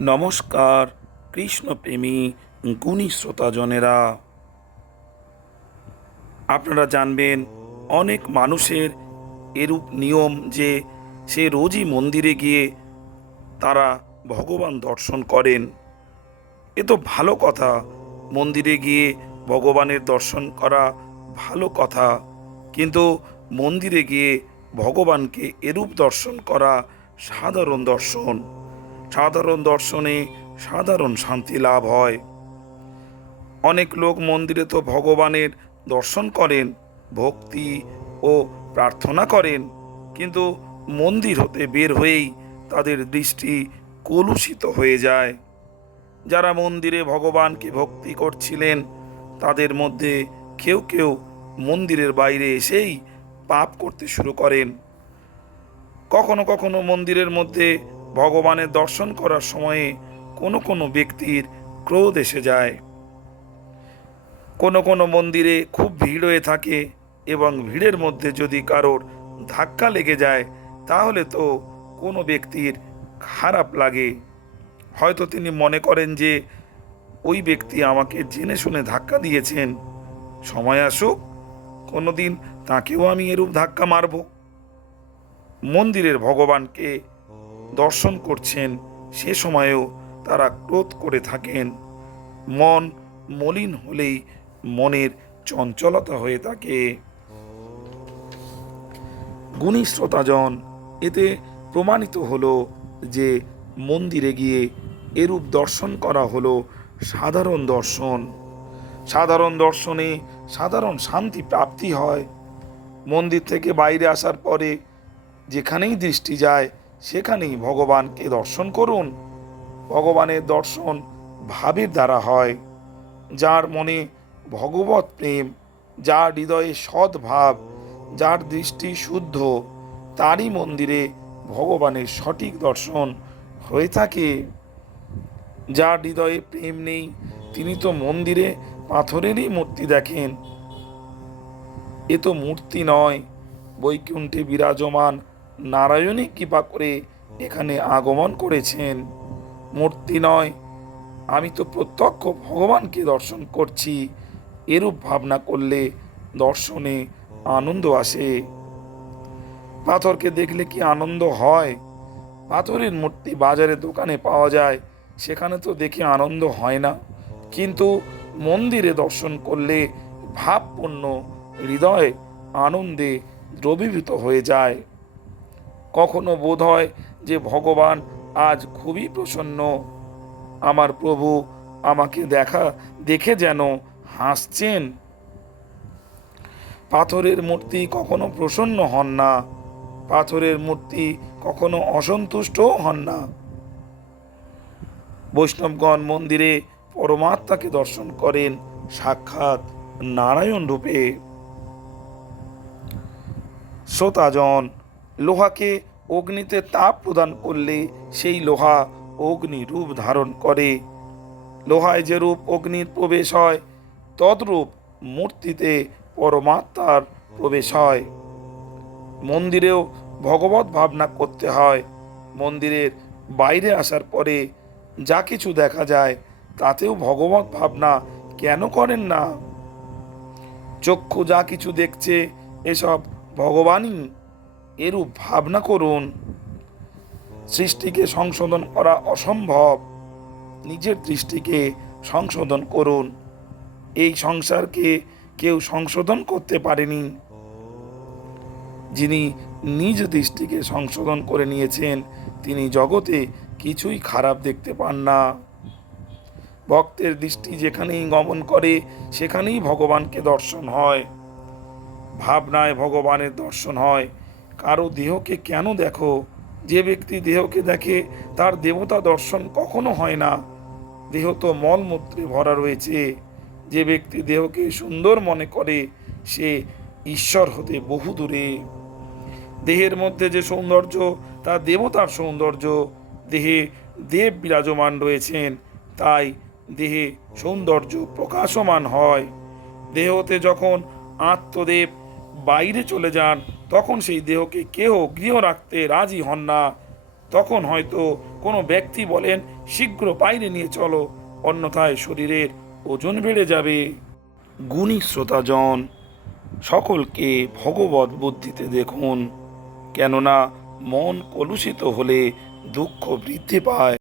নমস্কার, কৃষ্ণপ্রেমী গুণী শ্রোতাজনেরা আপনারা জানবেন, অনেক মানুষের এরূপ নিয়ম যে সে রোজই মন্দিরে গিয়ে তারা ভগবান দর্শন করেন। এ তো ভালো কথা, মন্দিরে গিয়ে ভগবানের দর্শন করা ভালো কথা। কিন্তু মন্দিরে গিয়ে ভগবানকে এরূপ দর্শন করা সাধারণ দর্শন। সাধারণ দর্শনে সাধারণ শান্তি লাভ হয়। অনেক লোক মন্দিরে তো ভগবানের দর্শন করেন, ভক্তি ও প্রার্থনা করেন, কিন্তু মন্দির হতে বের হয়েই তাদের দৃষ্টি কলুষিত হয়ে যায়। যারা মন্দিরে ভগবানকে ভক্তি করছিলেন, তাদের মধ্যে কেউ কেউ মন্দিরের বাইরে এসেই পাপ করতে শুরু করেন। কখনো কখনো মন্দিরের মধ্যে ভগবানের দর্শন করার সময়ে কোনো কোনো ব্যক্তির ক্রোধ এসে যায়। কোনো কোনো মন্দিরে খুব ভিড় হয়ে থাকে এবং ভিড়ের মধ্যে যদি কারোর ধাক্কা লেগে যায়, তাহলে তো কোনো ব্যক্তির খারাপ লাগে। হয়তো তিনি মনে করেন যে, ওই ব্যক্তি আমাকে জেনে শুনে ধাক্কা দিয়েছেন। সময় আসুক কোনো দিন তাকেও আমি এরূপ ধাক্কা মারব। মন্দিরের ভগবানকে দর্শন করছেন, সে সময়েও তারা ক্রোধ করে থাকেন। মন মলিন হলেই মনের চঞ্চলতা হয়ে থাকে। গুণী শ্রোতাজন, এতে প্রমাণিত হলো যে মন্দিরে গিয়ে এরূপ দর্শন করা হলো সাধারণ দর্শন। সাধারণ দর্শনে সাধারণ শান্তি প্রাপ্তি হয়। মন্দির থেকে বাইরে আসার পরে যেখানেই দৃষ্টি যায় সেখানেই ভগবানকে দর্শন করুন। ভগবানের দর্শন ভাবের দ্বারা হয়। যার মনে ভগবত প্রেম, যার হৃদয়ে সদ্ভাব, যার দৃষ্টি শুদ্ধ, তারই মন্দিরে ভগবানের সঠিক দর্শন হয়ে থাকে। যার হৃদয়ে প্রেম নেই, তিনি তো মন্দিরে পাথরেরই মূর্তি দেখেন। এ তো মূর্তি নয়, বৈকুণ্ঠে বিরাজমান নারায়ণই কৃপা করে এখানে আগমন করেছেন। মূর্তি নয়, আমি তো প্রত্যক্ষ ভগবানকে দর্শন করছি। এরূপ ভাবনা করলে দর্শনে আনন্দ আসে। পাথরকে দেখলে কি আনন্দ হয়? পাথরের মূর্তি বাজারে দোকানে পাওয়া যায়, সেখানে তো দেখে আনন্দ হয় না। কিন্তু মন্দিরে দর্শন করলে ভাবপূর্ণ হৃদয় আনন্দে দ্রবীভূত হয়ে যায়। কখনো বোধ হয় যে ভগবান আজ খুবই প্রসন্ন। আমার প্রভু, আমাকে দেখা, দেখে যেন হাসছেন। পাথরের মূর্তি কখনো প্রসন্ন হন না। পাথরের মূর্তি কখনো অসন্তুষ্টও হন না। বৈষ্ণবগণ মন্দিরে পরমাত্মাকে দর্শন করেন সাক্ষাৎ নারায়ণ রূপে। শ্রোতাজন লোহাকে অগ্নিতে তাপ প্রদান করলে সেই লোহা অগ্নি রূপ ধারণ করে। লোহায় যে রূপ অগ্নির প্রবেশ হয়, তদ্রূপ মূর্তিতে পরমাত্মার প্রবেশ হয়। মন্দিরেও ভগবত ভাবনা করতে হয়, মন্দিরের বাইরে আসার পরে যা কিছু দেখা যায়, তাতেও ভগবত ভাবনা কেন করেন না? চক্ষু যা কিছু দেখছে, এসব ভগবানই এরূপ ভাবনা করুন। সৃষ্টিকে সংশোধন করা অসম্ভব। নিজের দৃষ্টিকে সংশোধন করুন। এই সংসারকে কেউ সংশোধন করতে পারেনি। যিনি নিজ দৃষ্টিকে সংশোধন করে নিয়েছেন, তিনি জগতে কিছুই খারাপ দেখতে পান না। ভক্তের দৃষ্টি যেখানেই গমন করে, সেখানেই ভগবানকে দর্শন হয়। ভাবনায় ভগবানের দর্শন হয়। কারও দেহকে কেন দেখো? যে ব্যক্তি দেহকে দেখে তার দেবতা দর্শন কখনো হয় না। দেহ তো মলমূত্রে ভরা রয়েছে। যে ব্যক্তি দেহকে সুন্দর মনে করে, সে ঈশ্বর হতে বহু দূরে। দেহের মধ্যে যে সৌন্দর্য, তা দেবতার সৌন্দর্য। দেহে দেব বিরাজমান রয়েছেন, তাই দেহে সৌন্দর্য প্রকাশমান হয়। দেহতে যখন আত্মদেব বাইরে চলে যান তখন সেই দেহকে কেহ গৃহ রাখতে রাজি হন না। তখন হয়তো কোনো ব্যক্তি বলেন, শীঘ্র বাইরে নিয়ে চলো, অন্যথায় শরীরের ওজন বেড়ে যাবে। গুণী শ্রোতাজন, সকলকে ভগবত বুদ্ধিতে দেখুন, কেননা মন কলুষিত হলে দুঃখ বৃদ্ধি পায়।